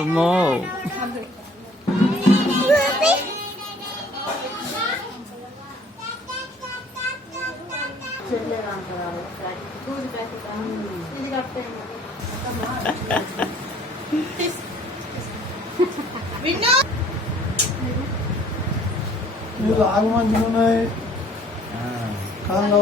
అమ్మో ఆగమంది ఉన్నాయి కాలంగా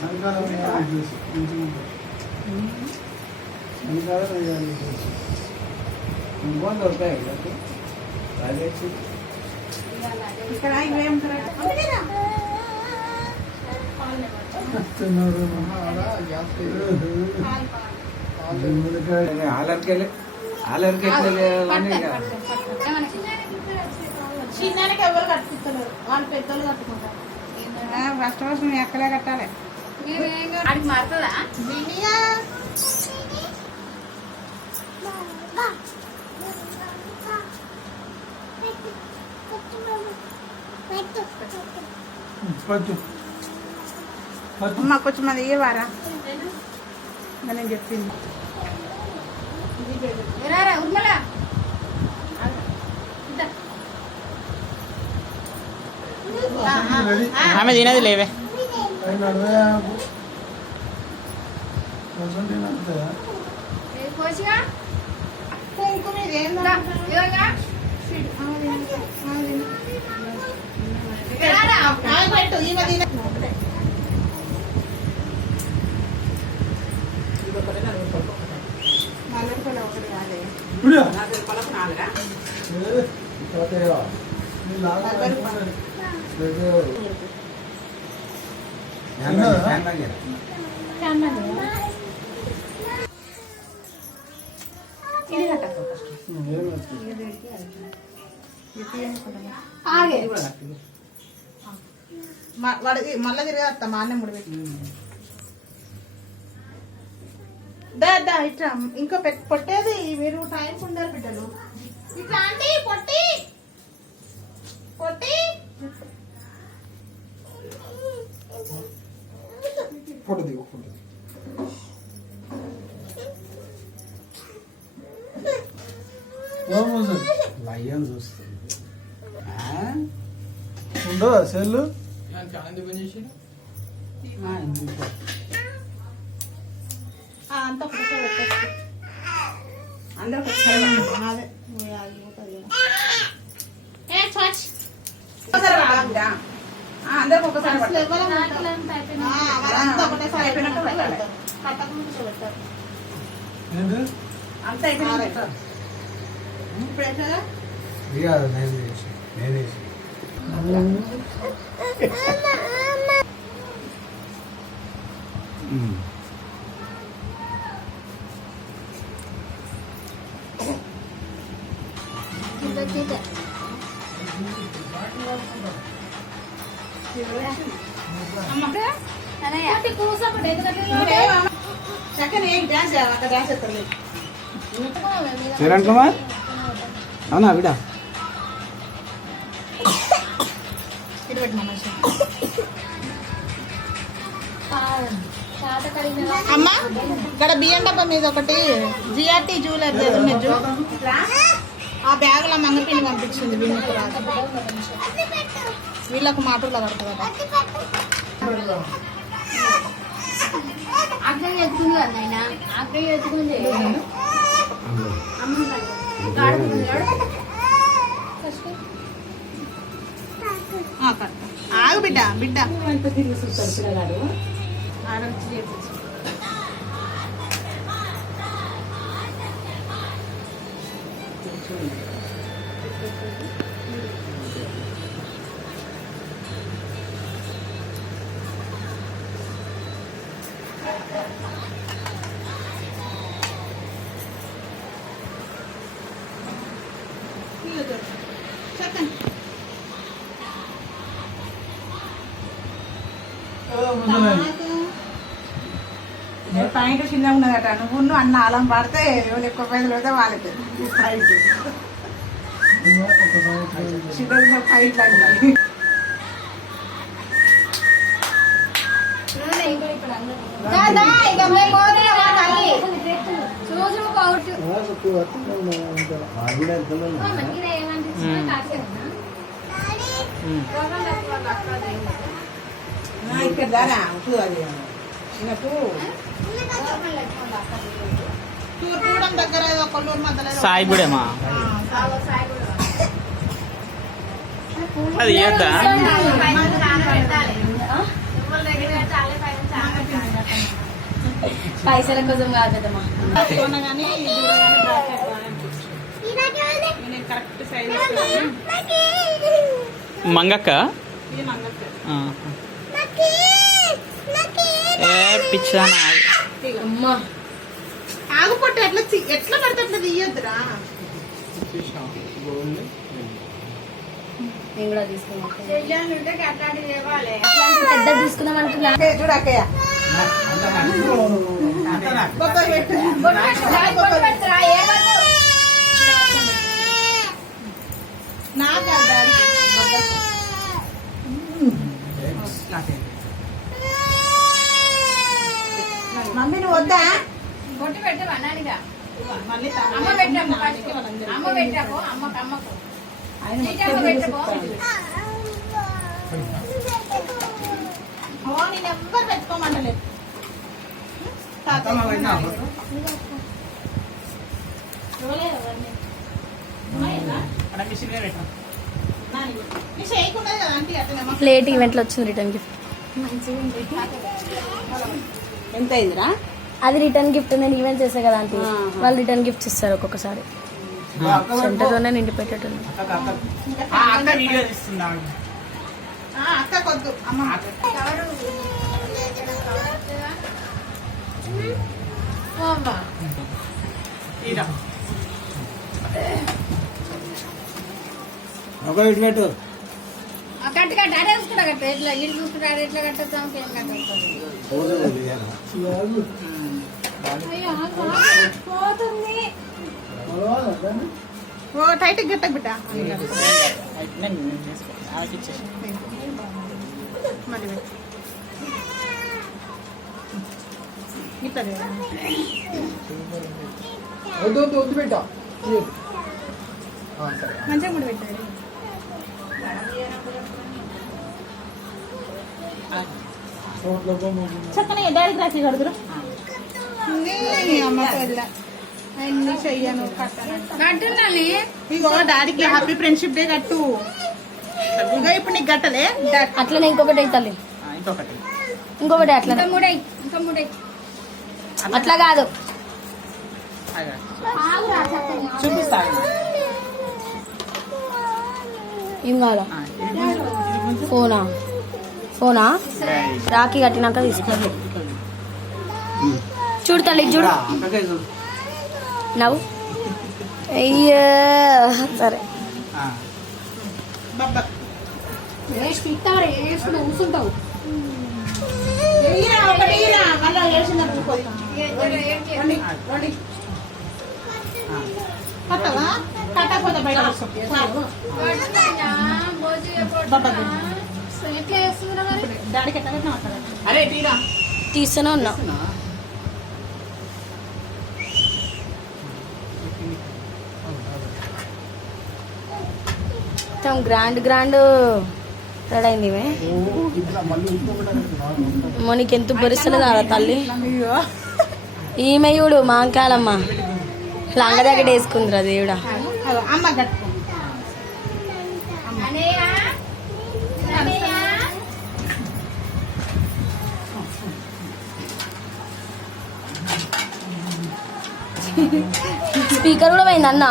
సంకాలం సంకాలం వేయాలి ఇంకోటి దొరుకుతాయి ఇక్కడ ఇవేం చిన్నానికి ఎవరు కట్టుకుంటున్నారు, వాళ్ళు పెద్దోళ్ళు కట్టుకుంటారు. ఫస్ట్ ఫస్ట్ మేము ఎక్కడే కట్టాలి. మారుతుందా అమ్మ కొంచెం అది ఇవ్వరా నేను చెప్పింది. ఆమె తినది లేవే మళ్ళా తిరిగి మా అన్న ముడి పెట్టి ఇట్లా ఇంకా పొట్టేది మీరు టైం ఉండాలి బిడ్డలు. ఇట్లా అంటే పొట్టి పొట్టి ఫోటో దిగు ఫోటో లయ్యం చూస్తుంది ఉండదా సెల్లు అంతా పెట్టచ్చు అందరూ అదే అందరికి ఒకసారి అంత అయిపోయినా కిరణ్ కుమార్ అవునా బిడ్డ అమ్మా ఇక్కడ బియ్యం డబ్బా మీద ఒకటి జిఆర్టీ జ్యువెలరీ ఉన్నది, ఆ బ్యాగులో మంగపిండి పంపించింది విన్నకు రాదు, వీళ్ళకు మాటల్లో పడుతుంది కదా. అక్కడ ఎత్తుకుంది కదా ఆయన, అక్కడ ఎత్తుకుంది ఆగు బిడ్డ బిడ్డ పాయింట్ చిన్నగా ఉన్నదట. నువ్వు అన్న ఆలం పడితే ఎవరు ఎక్కువ పైసలు పెడితే వాళ్ళకి పాయింట్ చిన్న ఫైట్ లాంటి. ఇక్కడ దారా అది నాకు తూర్పుగూడెం దగ్గర కొల్లూరు మధ్యలో సాయిగూడెమా అది ఇయ్యద్దా? పైసల కోసం కాదు కదమ్మా. కరెక్ట్ సైజ్ మంగక్క ఏ పిచ్చా అమ్మా ఆగుపట్టు ఎట్లా ఎట్లా పడితే అట్లా తీయద్దురా. నేను కూడా తీసుకున్నాను. పెద్ద తీసుకుందాం అనుకున్నా. చూడు అక్కయ్య బొబ్బలు పెట్టు. నాకు మమ్మీ నువ్వు వద్దా? బొట్టు పెట్టవా నానిగా? మళ్ళీ అమ్మ పెట్టాము. అమ్మ పెట్టాము. అమ్మకు అమ్మకు నేను ఎవ్వరు పెట్టుకోమంటలేదు. చేయకుండా కదా అంటే అట్లా లేట్ ఈవెంట్లో వచ్చింది రిటర్న్ గిఫ్ట్. ఎంత అయిందిరా? అది రిటర్న్ గిఫ్ట్. నేను ఈవెంట్ చేసే కదా అంటే వాళ్ళు రిటర్న్ గిఫ్ట్స్ ఇస్తారు ఒక్కొక్కసారి. సెంటర్లోనే నిండి పెట్టేటోళ్ళు. అక్క కొద్దు అమ్మ ఒక ఇటు పెట్టు. కట్టు కట్టు అడే చూసుకుంటా కట్ట ఎట్లా ఇల్లు చూసుకుంటా ఎట్లా కట్టొచ్చాం ఏం కట్టవుతుంది. ఓ టైట్ గట్ట బిడ్డ. మళ్ళీ వద్దు వద్దు వద్దు పెట్టా. మంచిగా కూడా పెట్టారు. చక్కని డాడీకి రాసి కడుతురు. అమ్మ అన్ని చెయ్యను కట్టుండాలి. ఇగో డాడీకి హ్యాపీ ఫ్రెండ్షిప్ డే కట్టు. ఇగో ఇప్పుడు నీకు కట్టలే. అట్లనే ఇంకొకటి అవుతాలి. ఇంకొకటి అట్లా ఇంకా మూడై అట్లా కాదు. చూపిస్తా. ఏం కావాలా? ఫోనా ఫోనా రాఖీ కట్టినాక తీసుకోండి. చూడు తల్లి చూడు నవ్వు. అయ్యా సరే కూర్చుంటావు. కట్టకపోతే బయట డాడీకి ఎట్లా పెట్టినా అరే తీరా తీస్తూనే ఉన్నా. మొత్తం గ్రాండ్ గ్రాండ్ రెడీ అయింది. మనకి ఎంత భరిస్తలేదు కదా తల్లి. ఈమె చూడు మాంకాలమ్మ లంగ దగ్గర వేసుకుందిరా దేవుడా. అమ్మ కట్టుకో. స్పీకర్ కూడా పోయింది అన్న.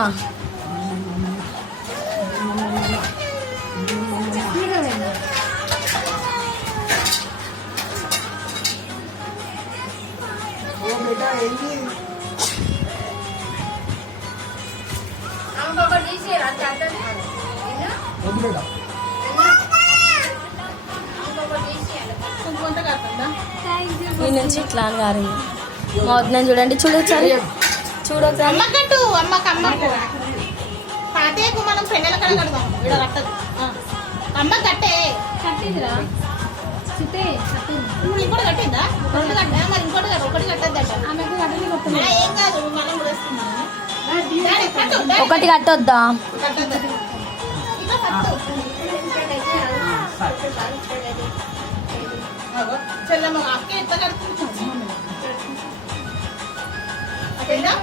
కొంత ఈ నుంచి ఇట్లా అని గారింది మా వదిన చూడండి చూడు ఒకసారి చూడు ఒకసారి అమ్మ కట్టు అమ్మకు పాతేకు మనం పెళ్ళల కడ కడదాం ఇక్కడ కట్టదు అమ్మ కట్టే కట్టిందిరా చిట్టే ఇప్పుడు ఇంకోటి కట్టిందా రెండు కట్టా మరి ఇంకోటి కట్ట ఒకటి కట్టద్దట ఆమెకు కట్టని కొత్త ఏం కాదు మనం వేస్తున్నాము కట్టు ఒకటి కట్టొద్దా కట్టద్దట ఇట్లా కట్టు చెల్లమ్మ అక్క ఎంత కడుతుంది అయిపోయిందా